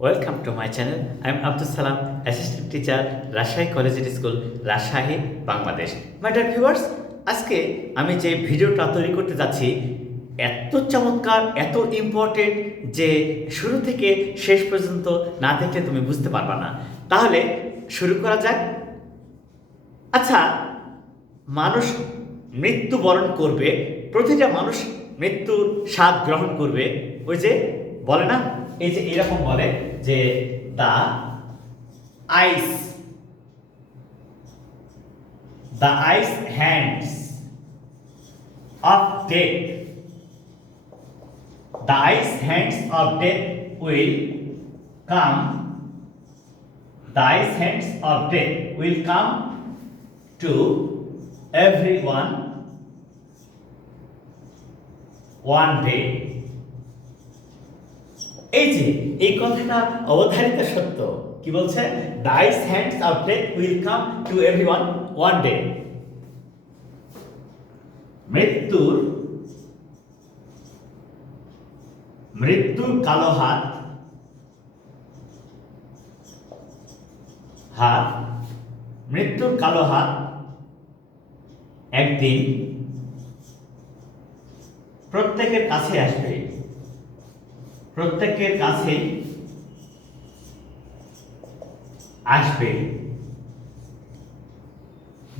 Welcome to my channel. I am Abdus Salam, Assistant Teacher, Rajshahi Collegiate School, Rajshahi, Bangladesh. My dear viewers, আজকে আমি যে ভিডিওটা তৈরি করতে যাচ্ছি এত চমৎকার, এত ইম্পর্টেন্ট যে শুরু থেকে শেষ পর্যন্ত না দেখলে তুমি বুঝতে পারবা না। তাহলে শুরু করা যাক। আচ্ছা, মানুষ মৃত্যুবরণ করবে, প্রতিটা মানুষ মৃত্যুর স্বাদ গ্রহণ করবে। ওই যে বলে না, এই যে এরকম বলে যে the ice hands of death, the ice hands of death will come, the ice hands of death will come to everyone one day. এই যে এই কথাটা অবধারিত সত্য। কি বলছে? The ice hands of death will come to everyone one day. মৃত্যুর কালো হাত মৃত্যুর কালো হাত একদিন প্রত্যেকের কাছে আসবে, প্রত্যেকের কাছে আসবে।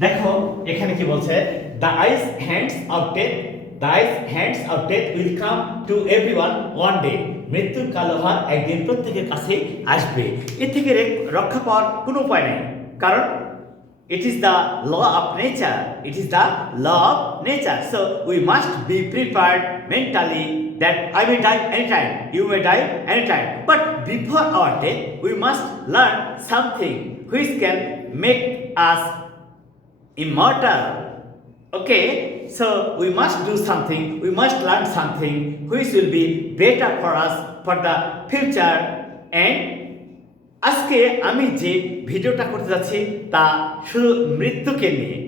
দেখো এখানে কি বলছে? The ice hands of death, the ice hands of death will come to everyone one day. মৃত্যুর কালো হাত একদিন প্রত্যেকের কাছে আসবে। এর থেকে রক্ষা পাওয়ার কোনো উপায় নেই, কারণ it is the law of nature. It is the law of nature. So we must be prepared mentally that I may die anytime, you may die anytime. But before our death, we must learn something which can make us immortal. Okay? So we must do something, we must learn something which will be better for us for the future. And আজকে আমি যে ভিডিওটা করতে যাচ্ছি তা শুধু মৃত্যুকে নিয়ে।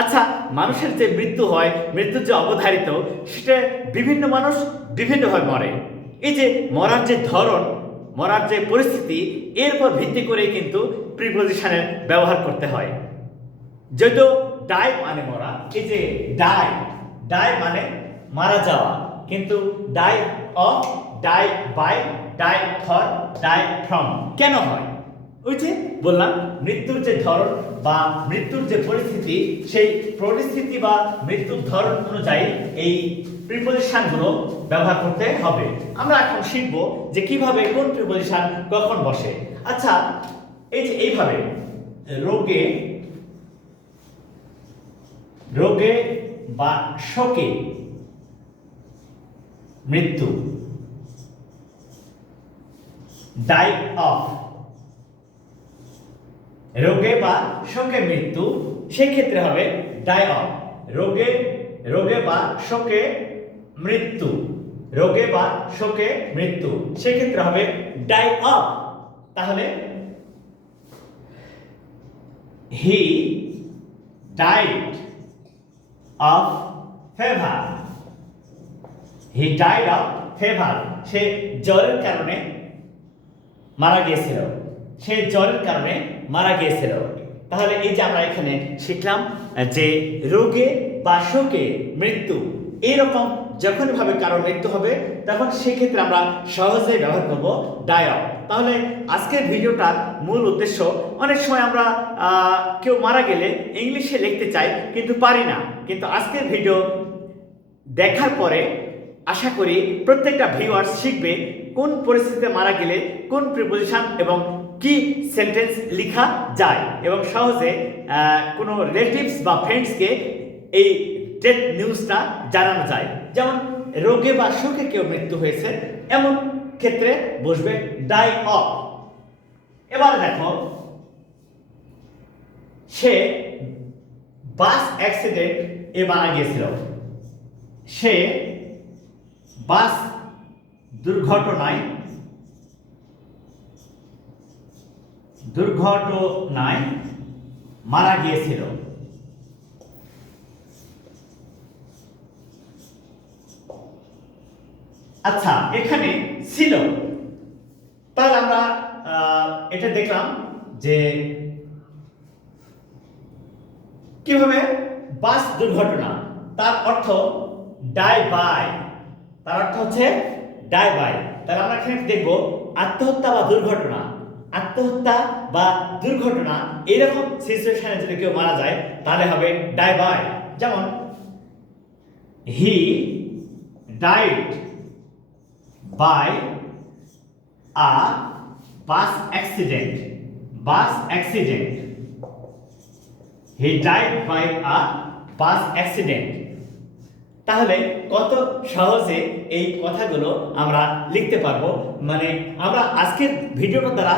আচ্ছা, মানুষের যে মৃত্যু হয়, মৃত্যুর যে অবধারিত, সেটা বিভিন্ন মানুষ বিভিন্নভাবে মরে। এই যে মরার যে ধরন, মরার যে পরিস্থিতি, এর উপর ভিত্তি করেই কিন্তু প্রিপোজিশনের ব্যবহার করতে হয়। যেহেতু ডাই মানে মরা, এই যে ডাই মানে মারা যাওয়া, কিন্তু die of, die by, die for, die from কেন হয়? ওই যে বললাম, মৃত্যুর যে ধরন বা মৃত্যুর যে পরিস্থিতি, সেই পরিস্থিতি বা মৃত্যুর ধরন অনুযায়ী এই প্রিপোজিশনগুলো ব্যবহার করতে হবে। আমরা এখন শিখব যে কিভাবে কোন প্রিপোজিশন কখন বসে। আচ্ছা, এই যে এইভাবে রোগে বা শোকে মৃত্যু, ডাই অফ, রোগে বা শোকে মৃত্যু, সেই ক্ষেত্রে হবে ডাই অফ। রোগে বা শোকে মৃত্যু, রোগে বা শোকে মৃত্যু, সেক্ষেত্রে হবে ডাই অফ। তাহলে he died of fever, he died of fever, সে জ্বরের কারণে মারা গিয়েছিল, সে জ্বরের কারণে মারা গিয়েছিল। তাহলে এই যে আমরা এখানে শিখলাম যে রোগে বা শোকে মৃত্যু, এইরকম যখন ভাবে কারো মৃত্যু হবে তখন সেক্ষেত্রে আমরা সহজেই ব্যবহার করব ডাই অফ। তাহলে আজকের ভিডিওটার মূল উদ্দেশ্য, অনেক সময় আমরা কেউ মারা গেলে ইংলিশে লিখতে চাই কিন্তু পারি না, কিন্তু আজকের ভিডিও দেখার পরে আশা করি প্রত্যেকটা ভিউয়ার্স শিখবে কোন পরিস্থিতিতে মারা গেলে কোন প্রিপোজিশন এবং কি সেন্টেন্স লেখা যায়, এবং সহজে কোনো রিলেটিভস বা ফ্রেন্ডসকে এই ডেথ নিউজটা জানানো যায়। যেমন রোগে বা শোকে কেউ মৃত্যু হয়েছে, এমন ক্ষেত্রে বসবে ডাই অফ। এবার দেখো, সে বাস অ্যাক্সিডেন্ট মারা গিয়েছিল, সে বাস দুর্ঘটনায় মারা গিয়েছিল। আচ্ছা, এখানে ছিল তাহলে আমরা এটা দেখলাম যে কিভাবে বাস দুর্ঘটনা, তার অর্থ ডাই বাই, তার অর্থ হচ্ছে ডাই বাই। তাহলে আমরা এখানে দেখব আত্মহত্যা বা দুর্ঘটনা, আত্মহত্যা বা দুর্ঘটনা এরকম সিচুয়েশনে যদি কেউ মারা যায় তাহলে হবে ডাই বাই। যেমন he died by a bus accident, bus accident, he died by a bus accident. তাহলে কত সহজে এই কথাগুলো আমরা লিখতে পারবো। মানে আমরা আজকের ভিডিওটার দ্বারা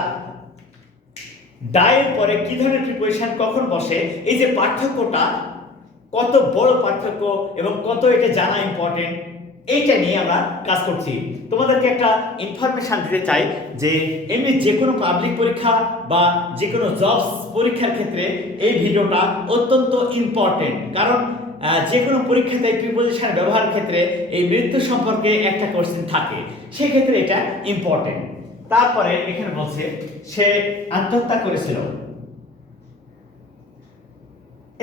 ডাইয়ের পরে কি ধরনের প্রিপোজিশন কখন বসে, এই যে পার্থক্যটা কত বড় পার্থক্য এবং কত এটা জানা ইম্পর্টেন্ট, এইটা নিয়ে আমরা কাজ করছি। তোমাদেরকে একটা ইনফরমেশন দিতে চাই যে এমনি যে কোনো পাবলিক পরীক্ষা বা যে কোনো জবস পরীক্ষার ক্ষেত্রে এই ভিডিওটা অত্যন্ত ইম্পর্টেন্ট। কারণ যে কোনো পরীক্ষাতে প্রিপোজিশন ব্যবহারের ক্ষেত্রে এই মৃত্যু সম্পর্কে একটা কোশ্চেন থাকে, সেই ক্ষেত্রে এটা ইম্পর্টেন্ট। তারপরে এখানে বলছে সে আত্মহত্যা করেছিল,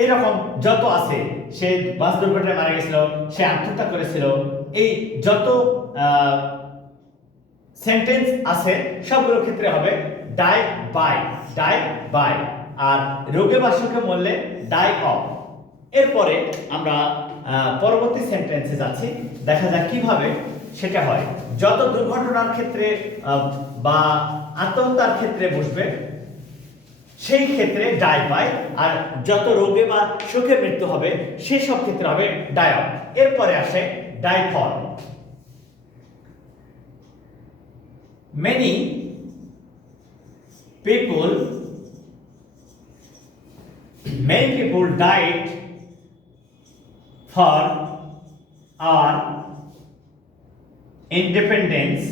এরকম যত আছে, সে বাস দুর্ঘটনায় মারা গেছিল, সে আত্মহত্যা করেছিল, এই যত সেন্টেন্স আছে সবগুলোর ক্ষেত্রে হবে ডাই বাই, ডাই বাই। আর রোগে বা সুখে মরলে ডাই অফ। এরপরে আমরা পরবর্তী সেন্টেন্সে যাচ্ছি, দেখা যাক কিভাবে সেটা হয়। যত দুর্ঘটনার ক্ষেত্রে বা আত্মহত্যার ক্ষেত্রে বসবে সেই ক্ষেত্রে ডাই বাই, আর যত রোগে বা সুখে মৃত্যু হবে সেই সব ক্ষেত্রে হবে ডাই অফ। এরপরে আসে die for. Many people died for our independence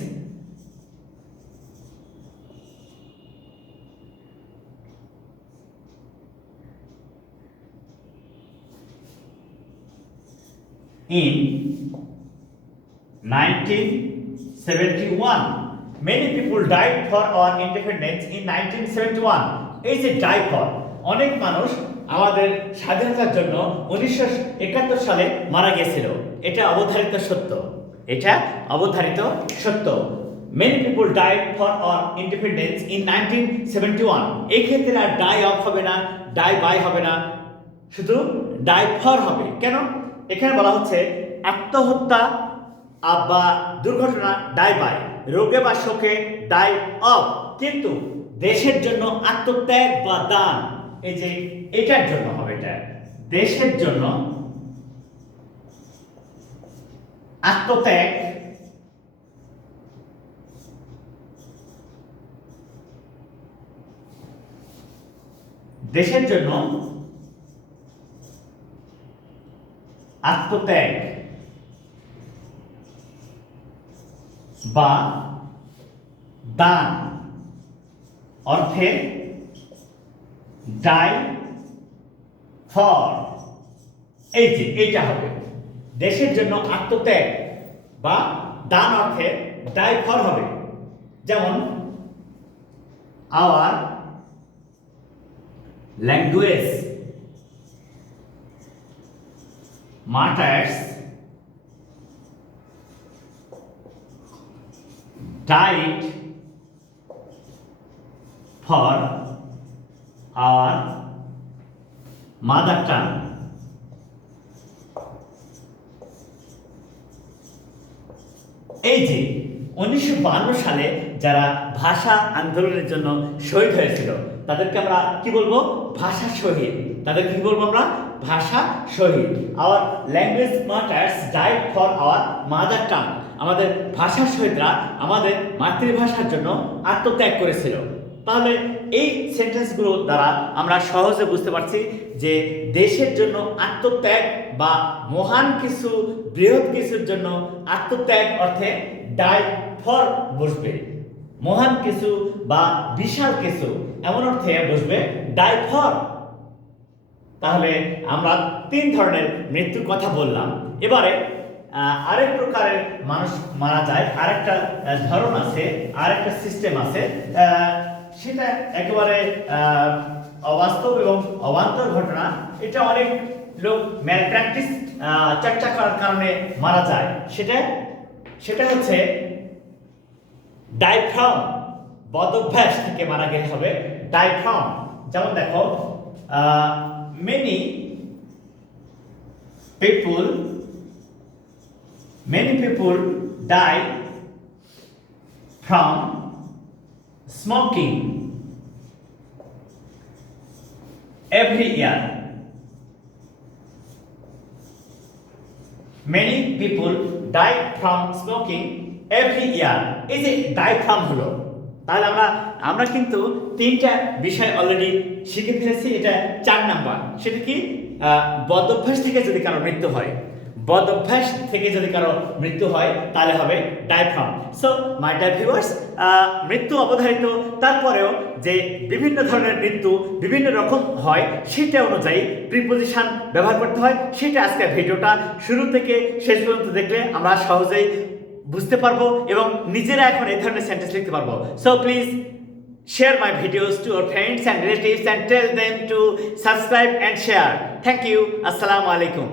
in 1971. Many people died for our independence in 1971. এই যে ডাই ফর, অনেক মানুষ আমাদের স্বাধীনতার জন্য 1971 সালে মারা গেছিল, এটা অবধারিত সত্য, এটা অবধারিত সত্য। Many people died for our independence in 1971. এই ক্ষেত্রে আর ডাই অফ হবে না, ডাই বাই হবে না, শুধু ডাই ফর হবে। কেন? এখানে বলা হচ্ছে আত্মহত্যা বা দুর্ঘটনা ডাই বাই, রোগে বা শোকে ডাই অফ, কিন্তু দেশের জন্য আত্মত্যাগ বা দান, এই যে এটার জন্য হবে, এটা দেশের জন্য আত্মত্যাগ দেশের জন্য আত্মত্যাগ বা দান অর্থে ডাই ফর। এই যে এটা হবে দেশের জন্য আত্মত্যাগ বা দান অর্থে ডাই ফর হবে। যেমন hour language martyrs died for our mother tongue. এই যে 1952 সালে যারা ভাষা আন্দোলনের জন্য শহীদ হয়েছিল তাদেরকে আমরা কি বলবো? ভাষা শহীদ। তাদেরকে কি বলবো আমরা? ভাষা শহীদ। Our language martyrs died for our mother tongue. আমাদের ভাষা শহীদরা আমাদের মাতৃভাষার জন্য আত্মত্যাগ করেছিল। তাহলে এই সেন্টেন্সগুলো দ্বারা আমরা সহজে বুঝতে পারছি যে দেশের জন্য আত্মত্যাগ বা মহান কিছু বৃহৎ কিছুর জন্য আত্মত্যাগ অর্থে ডাই ফর বসবে। মহান কিছু বা বিশাল কিছু এমন অর্থে বসবে ডাই ফর। তাহলে আমরা তিন ধরনের মৃত্যুর কথা বললাম। এবারে আরেক প্রকারের মানুষ মারা যায়, আরেকটা ধরন আছে, আরেকটা সিস্টেম আছে, সেটা একেবারে অবাস্তব এবং অবান্তর ঘটনা। এটা অনেক লোক ম্যাল প্র্যাকটিস চর্চা করার কারণে মারা যায়। সেটা হচ্ছে ডাইফ্রম, বদ অভ্যাস থেকে মারা গেলে হবে ডাইফ্রম। যেমন দেখো, many people die from smoking every year. Many people die from smoking every year. এই যে die from হলো, তাহলে আমরা কিন্তু তিনটা বিষয় অলরেডি শিখে ফেলেছি। এটা 4 নাম্বার। সেটা কি? বদ অভ্যাস থেকে যদি কারো মৃত্যু হয়, বদ অভ্যাস থেকে যদি কারো মৃত্যু হয় তাহলে হবে die from. So my dear viewers, মৃত্যু অবধারিত, তারপরেও যে বিভিন্ন ধরনের মৃত্যু বিভিন্ন রকম হয় সেটা অনুযায়ী প্রিপোজিশন ব্যবহার করতে হয়। সেটা আজকের ভিডিওটা শুরু থেকে শেষ পর্যন্ত দেখলে আমরা সহজেই বুঝতে পারবো এবং নিজেরা এখন এই ধরনের সেন্টেন্স লিখতে পারবো। So please share my videos to your friends and relatives and tell them to subscribe and share. Thank you. Assalamu alaikum.